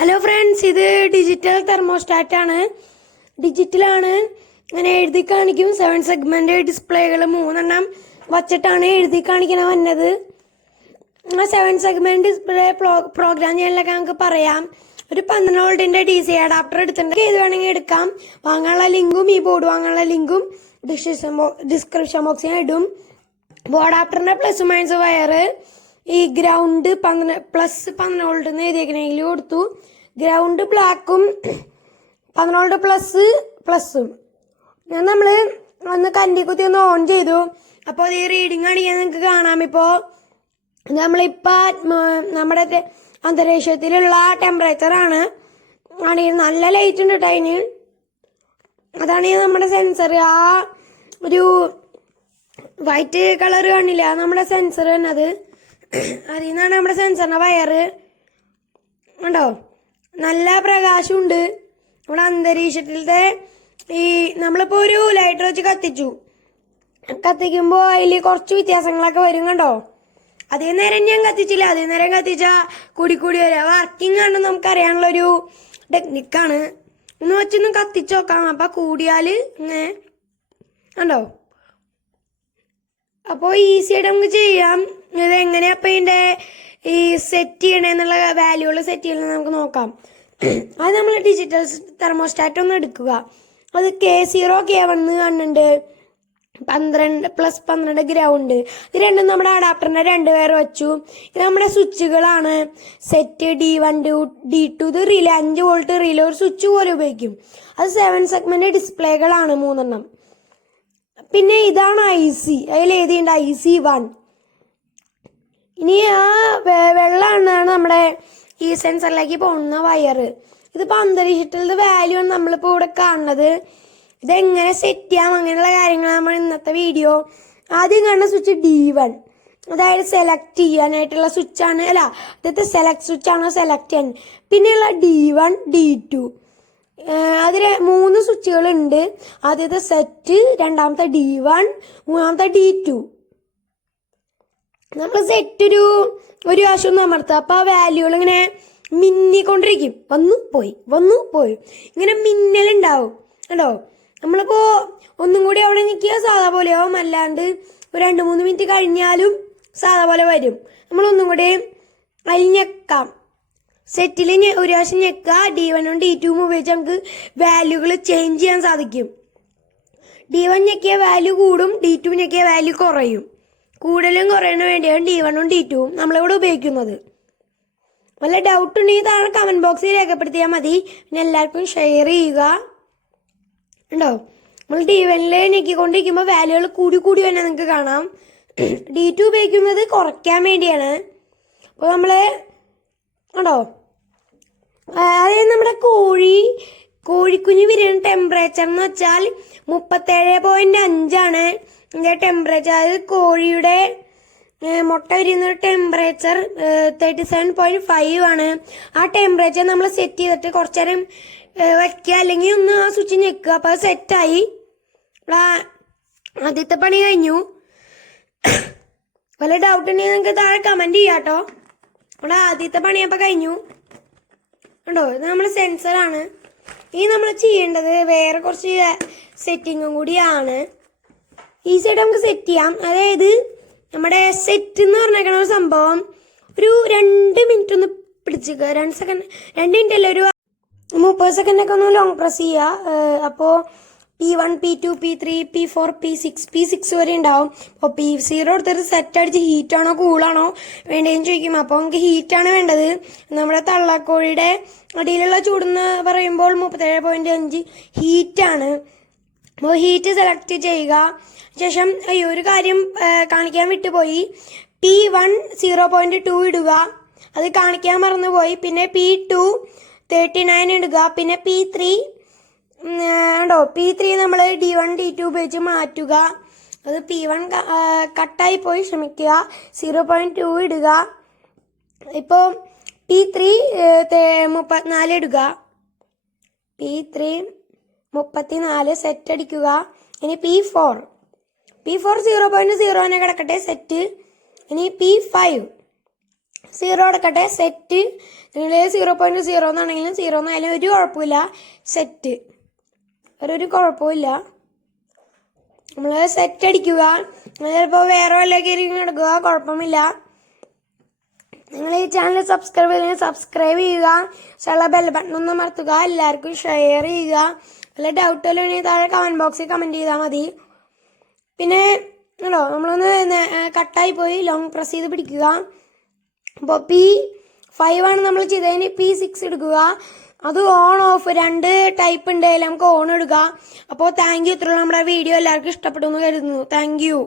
Hello friends, ഇത് digital thermostat ആണ്. ഡിജിറ്റലാണ്. ഇങ്ങനെ എഴുതി കാണിക്കും. 7 സെഗ്മെന്റ് ഡിസ്പ്ലേകൾ 3 വച്ചിട്ടാണ് എഴുതി കാണിക്കണ വന്നത്. ആ 7 സെഗ്മെന്റ് ഡിസ്പ്ലേ പ്രോഗ്രാം ചെയ്യാനൊക്കെ നമുക്ക് പറയാം. ഒരു 12 വോൾട്ടിന്റെ DC അഡാപ്റ്റർ എടുത്തിട്ടുണ്ട്. ഏത് വേണമെങ്കിൽ എടുക്കാം. വാങ്ങാനുള്ള ലിങ്കും ഈ ബോർഡ് വാങ്ങാനുള്ള ലിങ്കും ഡിസ്ക്രിപ്ഷൻ ബോക്സിൽ ഇടും. അഡാപ്റ്ററിന്റെ പ്ലസ് മൈനസ് വയർ ഈ ഗ്രൗണ്ട് പ്ലസ് 12 വോൾട്ട് എഴുതിയേക്കണെങ്കിലും കൊടുത്തു. ഗ്രൗണ്ട് ബ്ലാക്കും 12 വോൾട്ട് പ്ലസും നമ്മൾ ഒന്ന് കണ്ടിക്കുത്തി ഒന്ന് ഓൺ ചെയ്തു. അപ്പോൾ ഈ റീഡിങ് കാണിക്കാൻ നിങ്ങൾക്ക് കാണാം. ഇപ്പോൾ നമ്മുടെ അന്തരീക്ഷത്തിലുള്ള ടെമ്പറേച്ചറാണ് നല്ല ലൈറ്റ് ഉണ്ട് കേട്ടോ അതിന്. അതാണ് നമ്മുടെ സെൻസർ. ആ ഒരു വൈറ്റ് കളർ കാണില്ല, നമ്മുടെ സെൻസർ തന്നെ. അതിൽ നിന്നാണ് നമ്മുടെ സെൻസറിന്റെ വയറ്. ഉണ്ടോ, നല്ല പ്രകാശമുണ്ട്. നമ്മുടെ അന്തരീക്ഷത്തിലത്തെ ഈ നമ്മളിപ്പോൾ ഒരു ലൈറ്റർ വെച്ച് കത്തിക്കുമ്പോൾ അതിൽ കുറച്ച് വ്യത്യാസങ്ങളൊക്കെ വരും. കണ്ടോ, അതേ നേരം ഞാൻ കത്തിച്ചില്ല. അതേ നേരം കത്തിച്ചാൽ കൂടി വരിക. വർക്കിംഗ് ആണ് നമുക്കറിയാനുള്ളൊരു ടെക്നിക്കാണ്. ഒന്ന് വെച്ചൊന്ന് കത്തിച്ച് നോക്കാം. അപ്പം കൂടിയാൽ ഇങ്ങനെ കണ്ടോ. അപ്പോൾ ഈസി ആയിട്ട് നമുക്ക് ചെയ്യാം. ഇത് എങ്ങനെയാ അപ്പം ഇതിൻ്റെ ഈ സെറ്റ് ചെയ്യണമെന്നുള്ള വാല്യൂകൾ സെറ്റ് ചെയ്യണമെന്ന് നമുക്ക് നോക്കാം. അത് നമ്മൾ ഡിജിറ്റൽ തെർമോസ്റ്റാറ്റ് ഒന്ന് എടുക്കുക. അത് K0 K1 കണ്ടുണ്ട്. 12 ഗ്രൗണ്ട്. ഇത് രണ്ടും നമ്മുടെ അഡാപ്റ്ററിന്റെ 2 വയർ വെച്ചു. ഇത് നമ്മുടെ സ്വിച്ചുകളാണ്. സെറ്റ് D1 D2 ഇത് റിലേ 5 വോൾട്ട് റിലേ ഒരു സ്വിച്ച് പോലെ ഉപയോഗിക്കും. അത് 7 സെഗ്മെന്റ് ഡിസ്പ്ലേകളാണ് 3. പിന്നെ ഇതാണ് IC. അതിൽ എഴുതിയുണ്ട് IC1. ഇനി ആ വെള്ളമാണ് നമ്മുടെ ഈ സെൻസറിലേക്ക് പോകുന്ന വയർ. ഇതിപ്പോൾ അന്തരീക്ഷത്തിലത്തെ വാല്യൂ ആണ് നമ്മളിപ്പോൾ ഇവിടെ കാണുന്നത്. ഇതെങ്ങനെ സെറ്റ് ചെയ്യാം അങ്ങനെയുള്ള കാര്യങ്ങൾ നമ്മൾ ഇന്നത്തെ വീഡിയോ. ആദ്യം കാണുന്ന സ്വിച്ച് D1, അതായത് സെലക്ട് ചെയ്യാനായിട്ടുള്ള സ്വിച്ചാണ്. ആദ്യത്തെ സെലക്ട് സ്വിച്ചാണ് സെലക്ട് ചെയ്യാൻ. പിന്നെയുള്ള D1 D2 അതിൽ 3 സ്വിച്ചുകളുണ്ട്. ആദ്യത്തെ സെറ്റ്, രണ്ടാമത്തെ D1, മൂന്നാമത്തെ D2. നമ്മൾ സെറ്റ് ഒരു പ്രാവശ്യം ഒന്ന് അമർത്തുക. അപ്പോൾ ആ വാല്യൂകൾ ഇങ്ങനെ മിന്നിക്കൊണ്ടിരിക്കും. വന്നു പോയി ഇങ്ങനെ മിന്നലുണ്ടാവും. കേട്ടോ, നമ്മളിപ്പോൾ ഒന്നും കൂടി അവിടെ നിൽക്കുക സാധാ പോലെ ആവും. അല്ലാണ്ട് ഒരു 2-3 മിനിറ്റ് കഴിഞ്ഞാലും സാധാ പോലെ വരും. നമ്മളൊന്നും കൂടി അതിൽ ഞെക്കാം. സെറ്റിൽ ഒരു പ്രാവശ്യം ഞെക്കുക. D1 D2 ഉപയോഗിച്ച് നമുക്ക് വാല്യൂകൾ ചേഞ്ച് ചെയ്യാൻ സാധിക്കും. D1 ഞെക്കിയ വാല്യൂ കൂടും, D2 ഞെക്കിയ വാല്യൂ കുറയും. കൂടുതലും കുറയാൻ വേണ്ടിയാണ് D1 D2 നമ്മളിവിടെ ഉപയോഗിക്കുന്നത്. വല്ല ഡൗട്ട് ഉണ്ടെങ്കിൽ താഴെ കമന്റ് ബോക്സിൽ രേഖപ്പെടുത്തിയാൽ മതി. പിന്നെ എല്ലാവർക്കും ഷെയർ ചെയ്യുക. ഉണ്ടോ, നമ്മൾ D1 ഞെക്കിക്കൊണ്ടിരിക്കുമ്പോൾ വാല്യൂകൾ കൂടി തന്നെ നിങ്ങൾക്ക് കാണാം. D2 ഉപയോഗിക്കുന്നത് കുറയ്ക്കാൻ വേണ്ടിയാണ്. അപ്പോൾ നമ്മൾ ഉണ്ടോ, അതായത് നമ്മുടെ കോഴിക്കുഞ്ഞ് വിരിയുന്ന ടെമ്പറേച്ചർ എന്ന് വെച്ചാൽ 37.5 ഇതിന്റെ ടെമ്പറേച്ചർ. അതായത് കോഴിയുടെ മുട്ട വിരിയുന്ന ടെമ്പറേച്ചർ 37.5 ആണ്. ആ ടെമ്പറേച്ചർ നമ്മൾ സെറ്റ് ചെയ്തിട്ട് കുറച്ചു നേരം വയ്ക്കുക, അല്ലെങ്കിൽ ഒന്ന് ആ സ്വിച്ച് ഞെക്കുക. അപ്പോൾ അത് സെറ്റായി. ആദ്യത്തെ പണി കഴിഞ്ഞു. വല്ല ഡൗട്ട് ഉണ്ടെങ്കിൽ നിങ്ങൾക്ക് താഴെ കമന്റ് ചെയ്യാം കേട്ടോ. നമ്മുടെ ആദ്യത്തെ പണിയപ്പോൾ കഴിഞ്ഞു. ഉണ്ടോ, ഇത് നമ്മുടെ സെൻസറാണ്. ഇനി നമ്മൾ ചെയ്യേണ്ടത് വേറെ കുറച്ച് സെറ്റിങ്ങും കൂടിയാണ്. ഈസിയായിട്ട് നമുക്ക് സെറ്റ് ചെയ്യാം. അതായത് നമ്മുടെ സെറ്റ് എന്ന് പറഞ്ഞേക്കണ ഒരു സംഭവം ഒരു 2 മിനിറ്റ് ഒന്ന് പിടിച്ചിക്കുക. 2 സെക്കൻഡ് 2 മിനിറ്റ് അല്ല, ഒരു 30 സെക്കൻഡൊക്കെ ഒന്ന് ലോങ് പ്രസ് ചെയ്യുക. അപ്പോൾ P1 P2 P3 P4 P6 വരെ ഉണ്ടാവും. അപ്പോൾ P0 എടുത്തിട്ട് സെറ്റ് അടിച്ച് ഹീറ്റാണോ കൂളാണോ വേണ്ടതെന്ന് ചോദിക്കും. അപ്പോൾ നമുക്ക് ഹീറ്റാണ് വേണ്ടത്. നമ്മുടെ തള്ളക്കോഴിയുടെ അടിയിലുള്ള ചൂടെന്ന് പറയുമ്പോൾ 37.5 ഹീറ്റാണ്. അപ്പോൾ ഹീറ്റ് സെലക്ട് ചെയ്യുക. ശേഷം ഒരു കാര്യം കാണിക്കാൻ വിട്ടുപോയി. P1 0.2 ഇടുക. അത് കാണിക്കാൻ മറന്നുപോയി. പിന്നെ P2 39 ഇടുക. പിന്നെ P3 നമ്മൾ D1 D2 ഉപയോഗിച്ച് മാറ്റുക. അത് P1 കട്ടായി പോയി, ക്ഷമിക്കുക. 0.2 ഇടുക. ഇപ്പോൾ P3 34 ഇടുക. P3 34 സെറ്റ് അടിക്കുക. ഇനി P4 0.0 കിടക്കട്ടെ സെറ്റ്. ഇനി P5 0 എടുക്കട്ടെ. സെറ്റ്. നിങ്ങൾ 0.0 എന്നാണെങ്കിലും 0 എന്നായാലും ഒരു കുഴപ്പമില്ല. സെറ്റ്. ഒരു കുഴപ്പമില്ല. നമ്മൾ സെറ്റ് അടിക്കുക. ചിലപ്പോൾ വേറെ വല്ലതൊക്കെ എടുക്കുക, കുഴപ്പമില്ല. നിങ്ങൾ ഈ ചാനൽ സബ്സ്ക്രൈബ് ചെയ്തെങ്കിൽ സബ്സ്ക്രൈബ് ചെയ്യുക. ചില ബെൽ ബട്ടൺ ഒന്ന് അമർത്തുക. എല്ലാവർക്കും ഷെയർ ചെയ്യുക. വല്ല ഡൗട്ട് വല്ലതും ഉണ്ടെങ്കിൽ താഴെ കമൻറ്റ് ബോക്സിൽ കമൻറ്റ് ചെയ്താൽ മതി. പിന്നെ നമ്മളൊന്ന് കട്ടായി പോയി ലോങ് പ്രസ് ചെയ്ത് പിടിക്കുക. അപ്പോൾ P5 ആണ് നമ്മൾ ചെയ്തതിന് P6 എടുക്കുക. അത് ഓൺ ഓഫ് 2 ടൈപ്പ് ഉണ്ട്. നമുക്ക് ഓൺ എടുക്കുക. അപ്പോൾ താങ്ക് യു. ഇത്രയുള്ള നമ്മുടെ വീഡിയോ എല്ലാവർക്കും ഇഷ്ടപ്പെട്ടു എന്ന് കരുതുന്നു. Thank you.